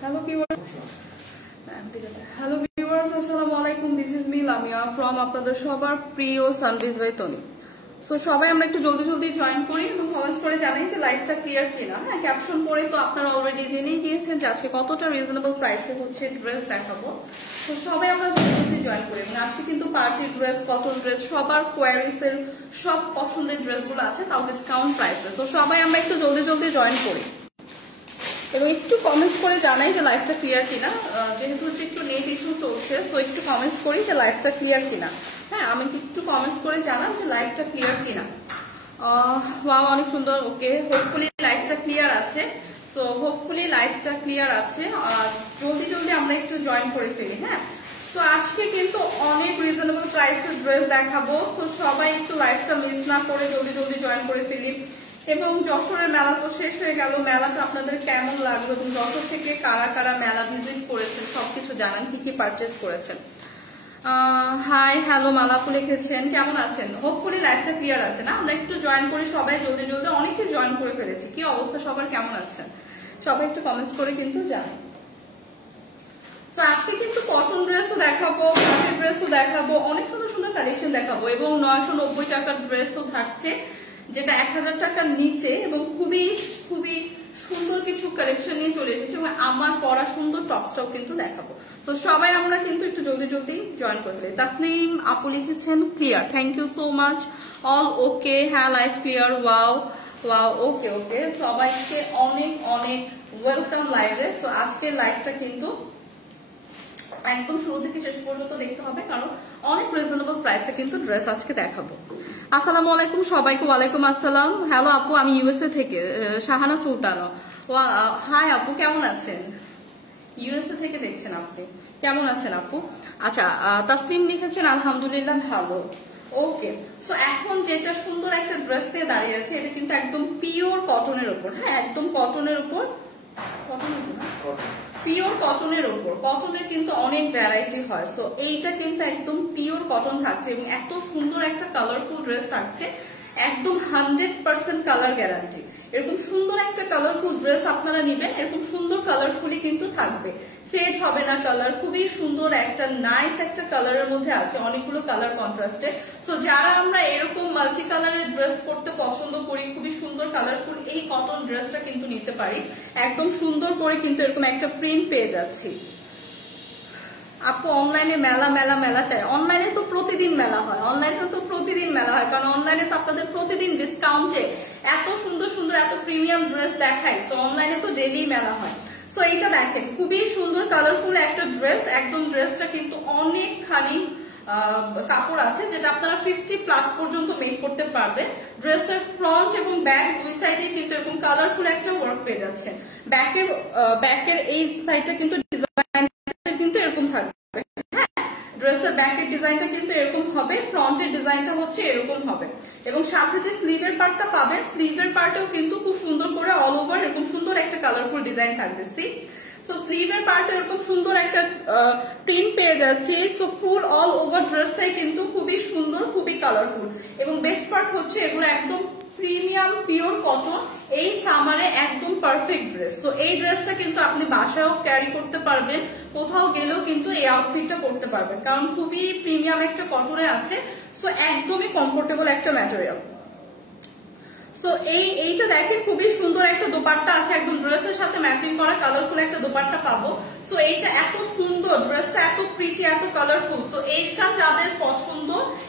Hello viewers. Hello viewers, আসসালামু আলাইকুম। This is me Lamia from আপনাদের সবার প্রিয় সানবিজ বাই তনি। সো সবাই আমরা একটু জলদি জলদি জয়েন করি এবং কমেন্টস করে জানাই যে লাইফটা ক্লিয়ার কিনা। হ্যাঁ, ক্যাপশন পড়ে তো আপনারা অলরেডি জেনেই গিয়েছেন যে আজকে কতটা রিজনেবল প্রাইসে হচ্ছে ড্রেস দেখাবো। তো সবাই আমরা জলদি জলদি জয়েন করি এবং আজকে কিন্তু পার্টি ড্রেস, কটন ড্রেস, সবার কোয়ারিসের সব পছন্দের ড্রেসগুলো আছে, তাও ডিসকাউন্ট প্রাইসে। তো সবাই আমরা একটু জলদি জলদি জয়েন করি এবং একটু কমেন্টস করে জানাই যে লাইফটা ক্লিয়ার কিনা। যেহেতু হচ্ছে একটু নেট ইস্যু চলছে, সো একটু কমেন্টস করি যে লাইফটা ক্লিয়ার কিনা। হ্যাঁ, আমি একটু কমেন্টস করে জানাম যে লাইফটা ক্লিয়ার কিনা। ওয়াও, অনেক সুন্দর। ওকে, হোপফুলি লাইফটা ক্লিয়ার আছে। সো হোপফুলি লাইফটা ক্লিয়ার আছে। জলদি জলদি আমরা একটু জয়েন করে ফেলি। হ্যাঁ, তো আজকে কিন্তু অনেক রিজনেবল প্রাইসের ড্রেস দেখাবো। তো সবাই একটু লাইফটা মিস না করে জলদি জলদি জয়েন করে ফেলি। এবং যশোরের মেলা তো শেষ হয়ে গেল, মেলাটা আপনাদের কেমন লাগলো এবং যশোর থেকে কারা কারা মেলা ভিজিট করেছেন সবকিছু জানান, কি কি পারচেস করেছেন। হাই, হ্যালো, মালাপু লিখেছেন, কেমন আছেন? হোপফুলি লাইফটা ক্লিয়ার আছে না? আমরা একটু জয়েন করি সবাই জলদি জলদি। অনেকে জয়েন করে ফেলেছি। কি অবস্থা সবার, কেমন আছেন সবাই? একটু কমেন্টস করে কিন্তু জানান। তো আজকে কিন্তু কটন ড্রেসও দেখাবো, কটন ড্রেসও দেখাবো, অনেক সুন্দর সুন্দর কালেকশন দেখাবো এবং 990 টাকার ড্রেসও থাকছে, যেটা 1000 টাকার নিচে এবং খুবই খুবই সুন্দর কিছু কালেকশন নিয়ে চলে এসেছে এবং আমার পরা সুন্দর টপসটাও কিন্তু দেখাবো। তো সবাই আমরা কিন্তু একটু জলদি জলদি জয়েন করে ফেলি। তাসনিম আপু লিখেছেন clear, thank you so much. All okay, হ্যাঁ life clear. Wow wow, okay okay, সবাইকে অনেক অনেক ওয়েলকাম লাইভে। সো আজকের লাইভটা কিন্তু একদম শুরু থেকে শেষ পর্যন্ত দেখতে হবে, কারণ অনেক রিজনেবল প্রাইসে কিন্তু ড্রেস আজকে দেখাবো। আসসালামু আলাইকুম সবাইকে। ওয়ালাইকুম আসসালাম। হ্যালো আপু, আমি ইউএসএ থেকে শাহানা সুলতানা। হাই আপু, কেমন আছেন? ইউএসএ থেকে দেখছেন আপনি, কেমন আছেন আপু? আচ্ছা, তাসনিম লিখেছেন আলহামদুলিল্লাহ ভালো। ওকে, সো এখন যেটা সুন্দর একটা ড্রেস দিয়ে দাঁড়িয়ে আছে, এটা কিন্তু একদম পিওর কটনের উপর। হ্যাঁ, একদম কটনের উপর, পিওর কটনের উপর। কটনের কিন্তু অনেক ভ্যারাইটি হয়। সো এইটা কিন্তু একদম পিওর কটন থাকছে এবং এত সুন্দর একটা কালারফুল ড্রেস থাকছে, একদম 100% কালার গ্যারান্টি। এরকম সুন্দর একটা কালারফুল ড্রেস আপনারা নিবেন, এরকম সুন্দর কালারফুলি কিন্তু থাকবে, ফেড হবে না কালার। খুবই সুন্দর একটা নাইস একটা কালারের মধ্যে আছে, অনেকগুলো কালার কন্ট্রাস্টে। সো যারা আমরা এরকম মাল্টি কালারের ড্রেস পরতে পছন্দ করি, খুবই সুন্দর কালারফুল, এই কটন ড্রেসটা কিন্তু নিতে পারি। একদম সুন্দর করে কিন্তু এরকম একটা প্রিন্ট পেয়ে যাচ্ছি। আপু অনলাইনে মেলা মেলা মেলা চাই। অনলাইনে তো প্রতিদিন মেলা হয়, অনলাইনে তো প্রতিদিন মেলা হয়, কারণ অনলাইনে তো আপনাদের প্রতিদিন ডিসকাউন্টে এত সুন্দর সুন্দর এত প্রিমিয়াম ড্রেস দেখায়। সো অনলাইনে তো ডেইলি মেলা হয়। সো এইটা দেখেন, খুবই সুন্দর কালারফুল একটা ড্রেস। একদম ড্রেসটা কিন্তু অনেকখানি কাপড় আছে, যেটা আপনারা 50+ পর্যন্ত মেক করতে পারবেন। ড্রেসের ফ্রন্ট এবং ব্যাক দুই সাইডে কিন্তু এরকম কালারফুল একটা ওয়ার্ক পেয়ে যাচ্ছে। ব্যাকের এই সাইডটা কিন্তু কিন্তু এরকম থাকবে। হ্যাঁ, ড্রেসের ব্যাকের ডিজাইনটা কিন্তু এরকম হবে, ফ্রন্টের ডিজাইনটা হচ্ছে এরকম হবে এবং সাথে যে স্লিভের পার্টটা পাবেন, স্লিভের পার্টেও কিন্তু খুব সুন্দর করে অল ওভার এরকম সুন্দর একটা কালারফুল ডিজাইন থাকবে। সো স্লিভের পার্টে এরকম সুন্দর একটা প্রিন্ট পেয়ে যাচ্ছি। সো ফুল অল ওভার ড্রেসটাই কিন্তু খুবই সুন্দর, খুবই কালারফুল এবং বেস্ট পার্ট হচ্ছে এগুলো একদম প্রিমিয়াম পিওর কটন, এই সামারে একদম পারফেক্ট ড্রেস। তো এই ড্রেসটা কিন্তু আপনি বাসায়ও ক্যারি করতে পারবেন, কোথাও গেলেও কিন্তু এই আউটফিটটা করতে পারবেন, কারণ খুবই প্রিমিয়াম একটা কটনে আছে। সো একদমই কমফোর্টেবল একটা ম্যাটেরিয়াল। সো এইটা দেখেন, খুবই সুন্দর একটা দোপাট্টা আছে, একদম ড্রেসের সাথে ম্যাচিং করা কালারফুল একটা দোপাট্টা পাবো। সো এইটা এত সুন্দর, ড্রেসটা এত প্রিটি, এত কালারফুল। সো এইটা যাদের পছন্দ,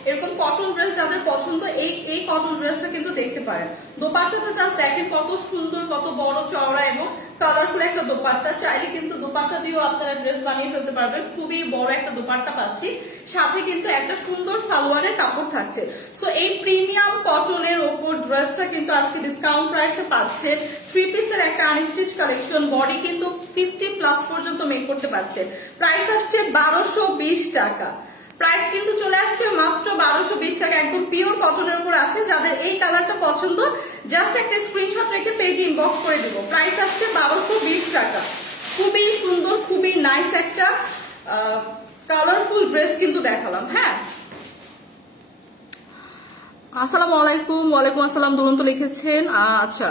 এরকম কটন ড্রেস যাদের পছন্দ, এই কটন ড্রেসটা কিন্তু দেখতে পারেন। দোপাট্টাটা জাস্ট দেখেন কত সুন্দর, কত বড় চওড়া এবং কালারফুল একটা দোপাট্টা। চাইলে কিন্তু দোপাট্টা দিয়েও আপনারা ড্রেস বানিয়ে ফেলতে পারবেন। খুবই বড় একটা দোপাট্টা পাচ্ছি, সাথে কিন্তু একটা সুন্দর সালোয়ারের কাপড় থাকছে। সো এই প্রিমিয়াম কটনের ওপর ড্রেসটা কিন্তু আজকে ডিসকাউন্ট প্রাইসে পাচ্ছে। 3 পিসের একটা আনস্টিচ কালেকশন, বডি কিন্তু 50+ পর্যন্ত মেক করতে পারছে। প্রাইস আসছে 1220 টাকা। প্রাইস কিন্তু চলে আসছে মাত্র 1220 টাকা, একদম পিওর কটনের উপর আছে। যাদের এই কালারটা পছন্দ, জাস্ট একটা স্ক্রিনশট রেখে পেজে ইনবক্স করে দিব। প্রাইস আসছে 1220 টাকা। খুবই সুন্দর, খুবই নাইস একটা কালারফুল ড্রেস কিন্তু দেখালাম। হ্যাঁ, আসসালামু আলাইকুম। ওয়ালাইকুম আসসালাম, দুরন্ত লিখেছেন। আচ্ছা,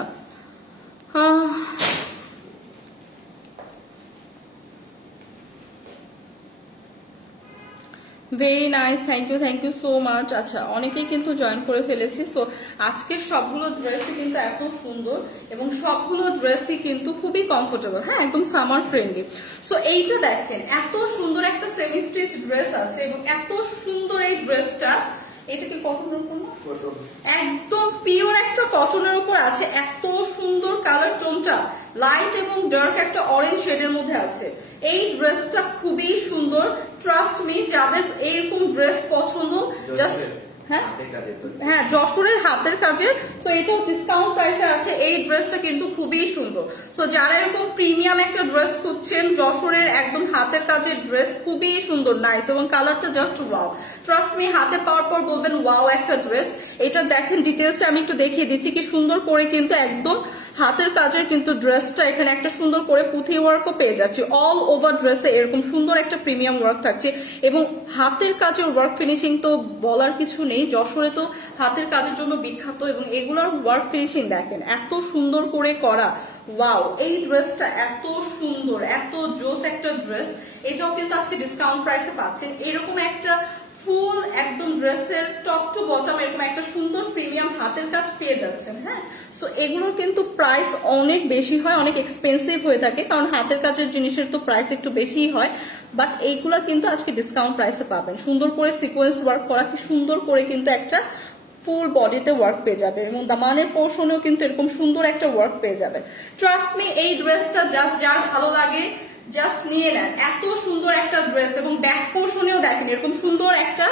very nice, thank you so much. আচ্ছা, অনেকেই কিন্তু জয়েন করে ফেলেছি। সো আজকের সবগুলো ড্রেসই কিন্তু এত সুন্দর এবং সবগুলো ড্রেসই কিন্তু খুবই কমফোর্টেবল, হ্যাঁ, একদম সামার ফ্রেন্ডলি। সো এইটা দেখেন, এত সুন্দর একটা সেমি স্টিচ ড্রেস আছে এবং এত সুন্দর এই ড্রেসটা, এটা কি কটনের উপর না? একদম পিওর একটা কটনের উপর আছে। এত সুন্দর কালার টোনটা, লাইট এবং ডার্ক একটা অরেঞ্জ শেডের মধ্যে আছে। এই ড্রেসটা খুবই সুন্দর, ট্রাস্ট মি, যাদের এইরকম ড্রেস পছন্দ, জাস্ট হ্যাঁ যশোরের হাতের কাজের। তো এটাও ডিসকাউন্ট প্রাইসে আছে। এই ড্রেসটা কিন্তু খুবই সুন্দর। তো যারা এরকম প্রিমিয়াম একটা ড্রেস খুঁজছেন, যশোরের একদম হাতের কাজের ড্রেস, খুবই সুন্দর, নাইস এবং কালারটা জাস্ট ওয়াও। ট্রাস্ট মি, হাতে পাওয়ার পর বলবেন ওয়াও একটা ড্রেস। এটা দেখেন ডিটেলসে আমি একটু দেখিয়ে দিচ্ছি কি সুন্দর করে কিন্তু একদম হাতের কাজের কিন্তু ড্রেসটা এখানে একটা সুন্দর করে পুঁথি ওয়ার্কও পেয়ে যাচ্ছে। অল ওভার ড্রেসে এরকম সুন্দর একটা প্রিমিয়াম ওয়ার্ক থাকছে এবং হাতের কাজের ওয়ার্ক ফিনিশিং তো বলার কিছু নেই। যশোরে তো হাতের কাজের জন্য বিখ্যাত এবং এগুলোর ওয়ার্ক ফিনিশিং দেখেন এত সুন্দর করে করা। ওয়াও, এই ড্রেসটা এত সুন্দর, এত জোস একটা ড্রেস। এটাও কিন্তু আজকে ডিসকাউন্ট প্রাইসে পাচ্ছেন। এরকম একটা ফুল একদম ড্রেসের টপ টু বটম এরকম একটা সুন্দর প্রিমিয়াম হাতের কাজ পেয়ে যাচ্ছেন, হ্যাঁ। সো এগুলোর কিন্তু প্রাইস অনেক বেশি হয়, অনেক এক্সপেন্সিভ হয়ে থাকে, কারণ হাতের কাজের জিনিসের তো প্রাইস একটু বেশিই হয়। বাট এইগুলা কিন্তু আজকে ডিসকাউন্ট প্রাইসে পাবেন। সুন্দর করে সিকোয়েন্স ওয়ার্ক করা, কি সুন্দর করে কিন্তু একটা ফুল বডিতে ওয়ার্ক পেয়ে যাবে এবং দামানের পোর্শনেও কিন্তু এরকম সুন্দর একটা ওয়ার্ক পেয়ে যাবে। ট্রাস্ট মি, এই ড্রেসটা জাস্ট যার ভালো লাগে জাস্ট নিয়ে নেন। এত সুন্দর একটা ড্রেস এবং ব্যাক পোর্শনেও দেখেন এরকম সুন্দর একটা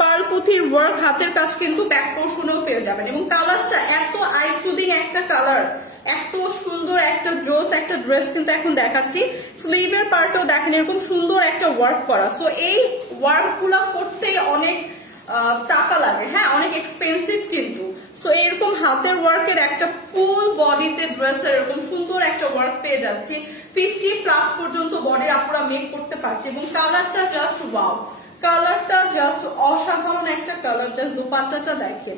পার্ল পুঁথির ওয়ার্ক হাতের কাজ কিন্তু ব্যাক পোর্শনেও পেয়ে যাবেন এবং কালারটা এত আই সুদিং একটা কালার, এত সুন্দর একটা জোস একটা ড্রেস কিন্তু এখন দেখাচ্ছি। স্লিভের পার্টেও দেখেন এরকম সুন্দর একটা ওয়ার্ক করা। সো এই ওয়ার্ক গুলা করতে অনেক টাকা লাগে, হ্যাঁ, অনেক এক্সপেন্সিভ কিন্তু। সো এরকম হাতের ওয়ার্কের একটা ফুল বডিতে ড্রেসের এরকম সুন্দর একটা ওয়ার্ক পেয়ে যাচ্ছি। 50+ পর্যন্ত বডির আপুরা মেক করতে পারছে এবং কালারটা জাস্ট ওয়াও, কালারটা জাস্ট অসাধারণ একটা কালার। জাস্ট দোপাট্টাটা দেখে।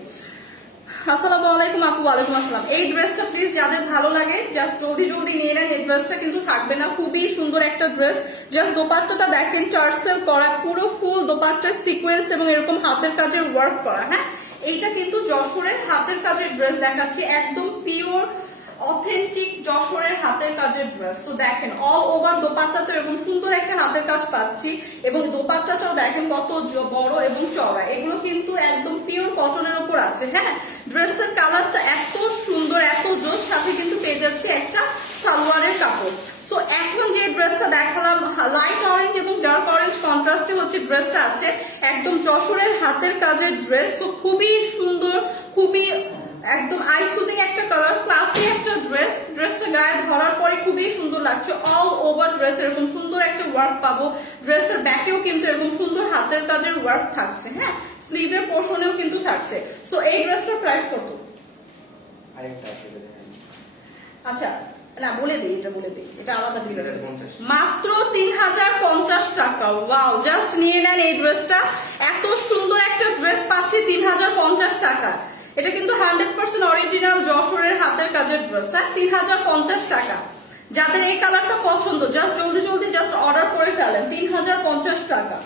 আসসালামু আলাইকুম আপু। ওয়ালাইকুম আসসালাম। এই ড্রেসটা প্লিজ যাদের ভালো লাগে জাস্ট জলদি নিয়ে নেন। এই ড্রেসটা কিন্তু থাকবে না, খুবই সুন্দর একটা ড্রেস। জাস্ট দোপাট্টাটা দেখেন, টার্সেল করা, পুরো ফুল দোপাট্টার সিকোয়েন্স এবং এরকম হাতের কাজের ওয়ার্ক করা, হ্যাঁ। এইটা কিন্তু যশোরের হাতের কাজের ড্রেস দেখাচ্ছি, একদম পিওর অথেন্টিক যশোরের হাতের কাজের ড্রেস। তো দেখেন অল ওভার দোপাট্টাতে এরকম সুন্দর একটা হাতের কাজ পাচ্ছি এবং দোপাট্টাটাও দেখেন কত বড় এবং চওড়া। এগুলো কিন্তু একদম পিওর কটনের উপর আছে, হ্যাঁ। ড্রেসের কালারটা এত সুন্দর, এত জোস, সাথে কিন্তু পেয়ে যাচ্ছে একটা সালোয়ারের কাপড়। সো এখন যে ড্রেসটা দেখালাম লাইট অরেঞ্জ এবং ডার্ক অরেঞ্জ কন্ট্রাস্টে হচ্ছে ড্রেসটা আছে, একদম যশোরের হাতের কাজের ড্রেস। তো খুবই সুন্দর, খুবই একদম আইসুদিং একটা কালার, ক্লাসি একটা ড্রেস। ড্রেসটা গায়ে ধরার পরে খুবই সুন্দর লাগছে। অল ওভার ড্রেস এরকম সুন্দর একটা ওয়ার্ক পাবো। ড্রেসের ব্যাকেও কিন্তু এরকম সুন্দর হাতের কাজের ওয়ার্ক থাকছে, হ্যাঁ, স্লিভের পোর্শনেও কিন্তু থাকছে। সো এই ড্রেসটার প্রাইস কত? আচ্ছা না, বলে দিই, এটা আলাদা দিই, মাত্র 3050 টাকা। ওয়াও, জাস্ট নিয়ে নেন এই ড্রেসটা। এত সুন্দর একটা ড্রেস পাচ্ছি 3050 টাকা। এটা কিন্তু 100% অরিজিনাল যশোরের হাতের কাজের ড্রেস, হ্যাঁ, 3050 টাকা। যাদের এই কালারটা পছন্দ জাস্ট জলদি জাস্ট অর্ডার করে ফেলেন, 3050 টাকা।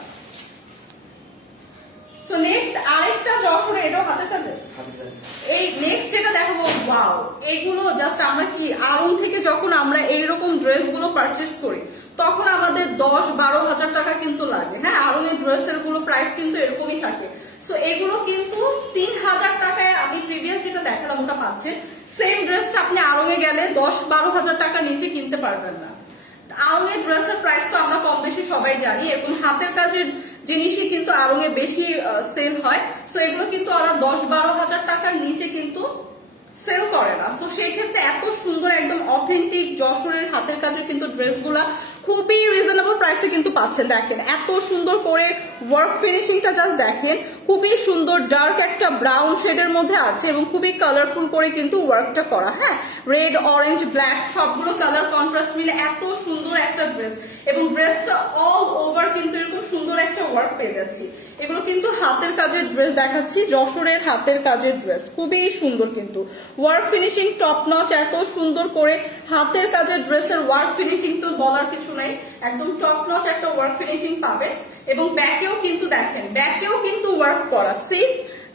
সো নেক্সট আরেকটা যশোরের, এটাও হাতের কাজের। এই নেক্সট যেটা দেখাবো, ওয়াও, এগুলো জাস্ট আমরা কি আড়ং থেকে যখন আমরা এইরকম ড্রেস গুলো পারচেস করি তখন আমাদের 10-12 হাজার টাকা কিন্তু লাগে, হ্যাঁ। আড়ং এর ড্রেসের গুলো প্রাইস কিন্তু এরকমই থাকে। সো এগুলো কিন্তু 3000 টাকায় আমি প্রিভিয়াস যেটা দেখালাম ওটা পাচ্ছেন। সেম ড্রেসটা আপনি আড়ং এ গেলে 10-12 হাজার টাকার নিচে কিনতে পারবেন না। আড়ং এর ড্রেসের প্রাইস তো আমরা কম বেশি সবাই জানি, এরকম হাতের কাজের জিনিসই কিন্তু আড়ং এ বেশি সেল হয়। সো এগুলো কিন্তু ওরা 10-12 হাজার টাকার নিচে কিন্তু সেল করে না। তো সেই ক্ষেত্রে এত সুন্দর একদম অথেন্টিক যশোরের হাতের কাজের কিন্তু ড্রেসগুলা খুবই রিজনেবল প্রাইসে কিন্তু পাচ্ছেন। দেখেন এত সুন্দর করে ওয়ার্ক ফিনিশিংটা জাস্ট দেখেন, খুবই সুন্দর ডার্ক একটা ব্রাউন শেডের মধ্যে আছে এবং খুবই কালারফুল করে কিন্তু ওয়ার্কটা করা, হ্যাঁ। রেড, অরেঞ্জ, ব্ল্যাক সবগুলো কালার কন্ট্রাস্ট মিলে এত সুন্দর একটা ড্রেস এবং ড্রেসটা অল ওভার কিন্তু এরকম সুন্দর একটা ওয়ার্ক পেয়ে যাচ্ছি। এগুলো কিন্তু হাতের কাজের ড্রেস দেখাচ্ছি, যশোরের হাতের কাজের ড্রেস, খুবই সুন্দর কিন্তু ওয়ার্ক ফিনিশিং টপ নচ। এত সুন্দর করে হাতের কাজের ড্রেসের ওয়ার্ক ফিনিশিং তো বলার কিছু কিছু নাই, একদম টপ নচ একটা ওয়ার্ক ফিনিশিং পাবেন। এবং ব্যাকেও কিন্তু দেখেন, ব্যাকেও কিন্তু ওয়ার্ক করা, সি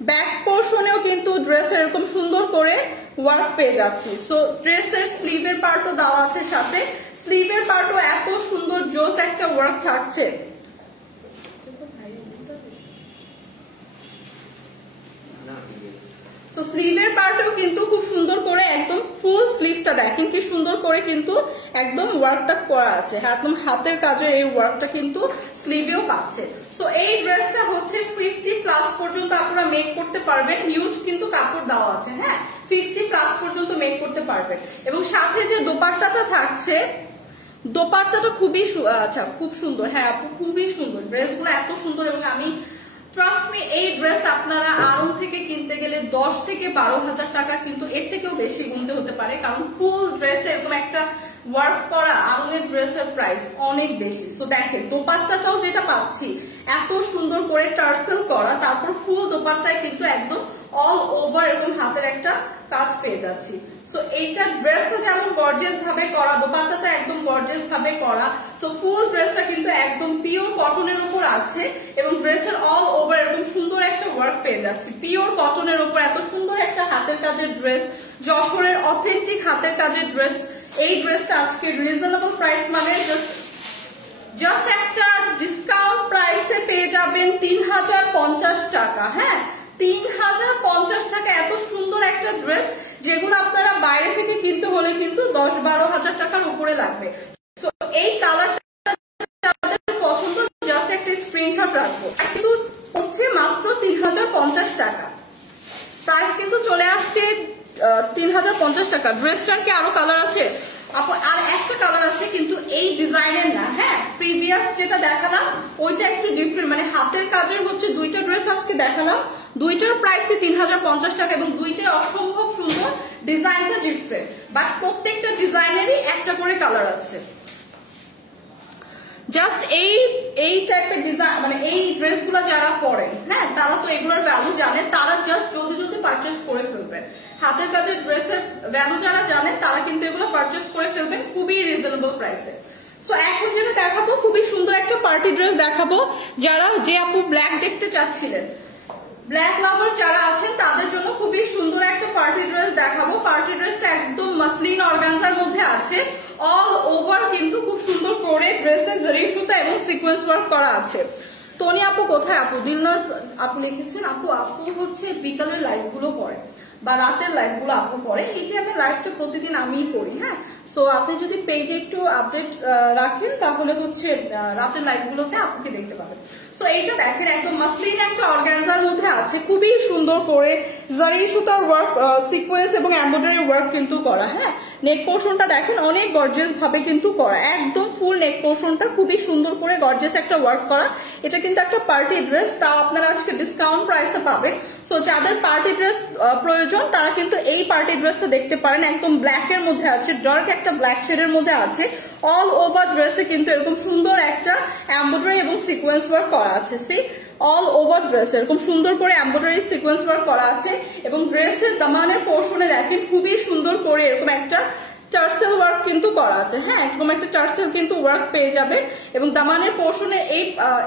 ব্যাক পোর্শনেও কিন্তু ড্রেস এরকম সুন্দর করে ওয়ার্ক পেয়ে যাচ্ছি। সো ড্রেসের স্লিভের পার্টও দেওয়া আছে সাথে, স্লিভের পার্টও এত সুন্দর জোস একটা ওয়ার্ক থাকছে। তো স্লিভের পার্টেও কিন্তু খুব সুন্দর করে একদম ফুল স্লিভটা দেখেন কি সুন্দর করে কিন্তু একদম ওয়ার্কটা করা আছে, একদম হাতের কাজের এই ওয়ার্কটা কিন্তু স্লিভেও পাচ্ছে। সো এই ড্রেসটা হচ্ছে 50+ পর্যন্ত আপনারা মেক করতে পারবেন, হিউজ কিন্তু কাপড় দেওয়া আছে, হ্যাঁ 50+ পর্যন্ত মেক করতে পারবেন। এবং সাথে যে দোপাট্টাটা থাকছে, দোপাট্টাটা খুবই আচ্ছা খুব সুন্দর, হ্যাঁ আপু খুবই সুন্দর, ড্রেসগুলো এত সুন্দর। এবং আমি ট্রাস্ট মি এই ড্রেস আপনারা আড়ং থেকে কিনতে গেলে 10 থেকে 12,000 টাকা, কিন্তু এর থেকেও বেশি গুনতে হতে পারে, কারণ ফুল ড্রেসে এরকম একটা ওয়ার্ক করা আড়ংয়ের ড্রেসের প্রাইস অনেক বেশি। তো দেখেন দোপাট্টাটাও যেটা পাচ্ছি এত সুন্দর করে টার্সেল করা, তারপর ফুল দোপাট্টায় কিন্তু একদম অল ওভার এরকম হাতের একটা কাজ পেয়ে যাচ্ছি। সো এইটা ড্রেসটা যেমন গর্জিয়াস ভাবে করা, দোপাট্টাটা একদম গর্জিয়াস ভাবে করা। সো ফুল ড্রেসটা কিন্তু একদম পিওর কটনের উপর আছে এবং ড্রেসের অল ওভার এরকম সুন্দর একটা ওয়ার্ক পেয়ে যাচ্ছি পিওর কটনের উপর। এত সুন্দর একটা হাতের কাজের ড্রেস, যশোরের অথেন্টিক হাতের কাজের ড্রেস। এই ড্রেসটা আজকে রিজনেবল প্রাইস, মানে জাস্ট একটা ডিসকাউন্ট প্রাইসে পেয়ে যাবেন 3050 টাকা। হ্যাঁ 3050 টাকা, এত সুন্দর একটা ড্রেস যেগুলো আপনারা বাইরে থেকে কিনতে হলে কিন্তু 10-12 হাজার টাকার উপরে লাগবে। তো এই কালারটা যাদের পছন্দ জাস্ট একটা স্ক্রিনশট রাখবো, কিন্তু হচ্ছে মাত্র 3050 টাকা প্রাইস, কিন্তু চলে আসছে 3050 টাকা। ড্রেসটার কি আরো কালার আছে? আর একটা কালার আছে কিন্তু এই ডিজাইনের না, হ্যাঁ প্রিভিয়াস যেটা দেখালাম ওইটা একটু ডিফারেন্ট, মানে হাতের কাজের হচ্ছে দুইটা ড্রেস আজকে দেখালাম, দুইটার প্রাইসই 3050 টাকা এবং দুইটাই অসম্ভব সুন্দর, ডিজাইনটা ডিফারেন্ট, বাট প্রত্যেকটা ডিজাইনেরই একটা করে কালার আছে। জাস্ট এই টাইপের ডিজাইন, মানে এই ড্রেসগুলো যারা পরেন, হ্যাঁ তারা তো এগুলোর ভ্যালু জানে, তারা জাস্ট জলদি জলদি পারচেস করে ফেলবেন। হাতের কাজের ড্রেসের ভ্যালু যারা জানে তারা কিন্তু এগুলো পারচেস করে ফেলবেন খুবই রিজনেবল প্রাইসে। সো এখন যেটা দেখাবো খুবই সুন্দর একটা পার্টি ড্রেস দেখাবো, যারা যে আপু ব্ল্যাক দেখতে চাচ্ছিলেন, ব্ল্যাক লাভার যারা আছেন তাদের জন্য খুবই সুন্দর একটা পার্টি ড্রেস দেখাবো। পার্টি ড্রেসটা একদম মাসলিন অর্গানজার মধ্যে আছে, অল ওভার কিন্তু খুব সুন্দর করে ড্রেসের জরি সুতা এবং সিকোয়েন্স ওয়ার্ক করা আছে। টনি আপু কোথায়? আপু দিলনাজ আপু লিখেছেন, আপু হচ্ছে বিকালের লাইভ গুলো পড়ে বা রাতের লাইভ গুলো আপু পড়ে, এই টাইপের লাইভটা প্রতিদিন আমিই করি। হ্যাঁ সো আপনি যদি পেজে একটু আপডেট রাখেন তাহলে হচ্ছে রাতের লাইভ গুলোতে আপুকে দেখতে পাবেন। সো এইটা দেখেন একদম মাসলিন একটা অর্গানজার মধ্যে আছে, খুবই সুন্দর করে জারি সুতার ওয়ার্ক, সিকোয়েন্স এবং এমব্রয়ডারি ওয়ার্ক কিন্তু করা। হ্যাঁ নেক পোর্শনটা দেখেন অনেক গর্জিয়াস ভাবে কিন্তু করা, একদম ফুল নেক পোর্শনটা খুবই সুন্দর করে গর্জিয়াস একটা ওয়ার্ক করা। এটা কিন্তু একটা পার্টি ড্রেস, তা আপনারা আজকে ডিসকাউন্ট প্রাইসে পাবেন। সো যাদের পার্টি ড্রেস প্রয়োজন তারা কিন্তু এই পার্টি ড্রেসটা দেখতে পারেন, একদম ব্ল্যাক এর মধ্যে আছে, ডার্ক একটা ব্ল্যাক শেডের মধ্যে আছে, অল ওভার ড্রেসে কিন্তু এরকম সুন্দর একটা এমব্রয়ডারি এবং সিকোয়েন্স ওয়ার্ক করা আছে। সি অল ওভার ড্রেস এরকম সুন্দর করে এমব্রয়ডারি সিকোয়েন্স ওয়ার্ক করা আছে এবং ড্রেসের দামানের পোর্শনে দেখেন খুবই সুন্দর করে এরকম একটা টার্সেল ওয়ার্ক কিন্তু করা আছে। হ্যাঁ এরকম একটা টার্সেল কিন্তু ওয়ার্ক পেয়ে যাবে এবং দামানের পোর্শনে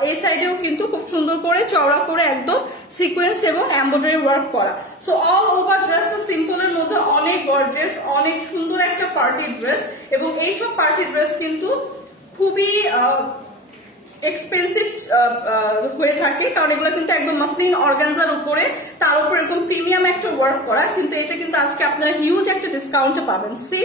এই সাইডেও কিন্তু খুব সুন্দর করে চওড়া করে একদম সিকোয়েন্স এবং এমব্রয়ডারি ওয়ার্ক করা। সো অল ওভার ড্রেসটা সিম্পলের মধ্যে অনেক গর্জিয়াস, অনেক সুন্দর একটা পার্টি ড্রেস এবং এইসব পার্টি ড্রেস কিন্তু খুবই এক্সপেন্সিভ হয়ে থাকে, কারণ এগুলো কিন্তু একদম মাসলিন অর্গানজার উপরে, তার উপর এরকম প্রিমিয়াম একটা ওয়ার্ক করা, কিন্তু এটা কিন্তু আজকে আপনারা হিউজ একটা ডিসকাউন্টে পাবেন। সি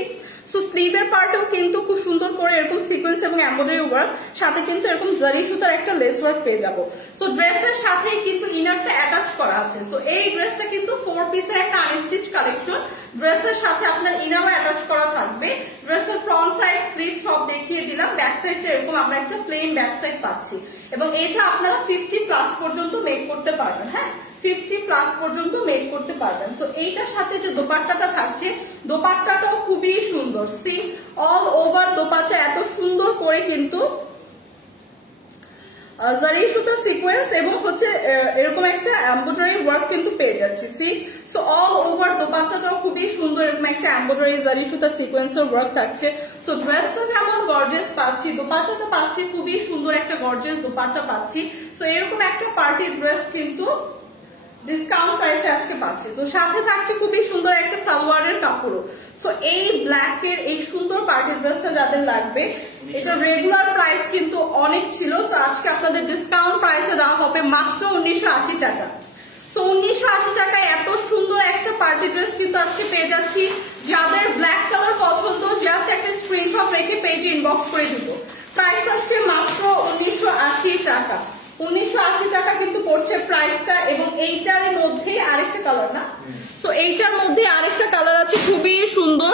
সো স্লিভের পার্টেও কিন্তু খুব সুন্দর করে এরকম সিকোয়েন্স এবং এমব্রয়ডারি ওয়ার্ক, সাথে কিন্তু এরকম জারি সুতার একটা লেস ওয়ার্ক পেয়ে যাবো। সো ড্রেসের সাথেই কিন্তু ইনারটা অ্যাটাচ করা আছে। সো এই ড্রেসটা কিন্তু 4 পিসের একটা আনস্টিচ কালেকশন, ড্রেসের সাথে আপনার ইনারও অ্যাটাচ করা থাকবে। ড্রেসের ফ্রন্ট সাইড স্লিভ সব দেখিয়ে দিলাম, ব্যাক সাইডটা এরকম আমরা একটা প্লেন ব্যাক সাইড পাচ্ছি এবং এটা আপনারা 50+ পর্যন্ত মেক করতে পারবেন। হ্যাঁ 50+ পর্যন্ত মেক করতে পারবেন। তো এইটার সাথে যে দোপাট্টাটা থাকছে, দোপাট্টাটাও খুবই সুন্দর। সি অল ওভার দোপাট্টা এত সুন্দর করে কিন্তু জারি সুতা সিকোয়েন্স এবং হচ্ছে এরকম একটা এমব্রয়ডারি ওয়ার্ক কিন্তু পেয়ে যাচ্ছি। সি সো অল ওভার দোপাট্টাটাও খুবই সুন্দর, এরকম একটা এমব্রয়ডারি জারি সুতা সিকোয়েন্সের ওয়ার্ক থাকছে। সো ড্রেসটা যেমন গর্জিয়াস পাচ্ছি, দোপাট্টাটা পাচ্ছি খুবই সুন্দর একটা গর্জিয়াস দোপাট্টা পাচ্ছি। সো এরকম একটা পার্টি ড্রেস কিন্তু ডিসকাউন্ট প্রাইসে আজকে পাচ্ছি। তো সাথে থাকছে খুবই সুন্দর একটা সালোয়ারের কাপড়ও। সো এই ব্ল্যাক এর এই সুন্দর পার্টি ড্রেসটা যাদের লাগবে, এটা রেগুলার প্রাইস কিন্তু অনেক ছিল, সো আজকে আপনাদের ডিসকাউন্ট প্রাইসে দেওয়া হবে মাত্র 1980 টাকা। সো 1980 টাকায় এত সুন্দর একটা পার্টি ড্রেস কিন্তু আজকে পেয়ে যাচ্ছি। যাদের ব্ল্যাক কালার পছন্দ জাস্ট একটা স্ক্রিনশট রেখে পেজে ইনবক্স করে দিব। প্রাইস আজকে মাত্র 1980 টাকা। 1980 টাকা কিন্তু পড়ছে প্রাইসটা। এবং এইটার মধ্যেই আরেকটা কালার না, সো এইটার মধ্যে আরেকটা কালার আছে খুবই সুন্দর।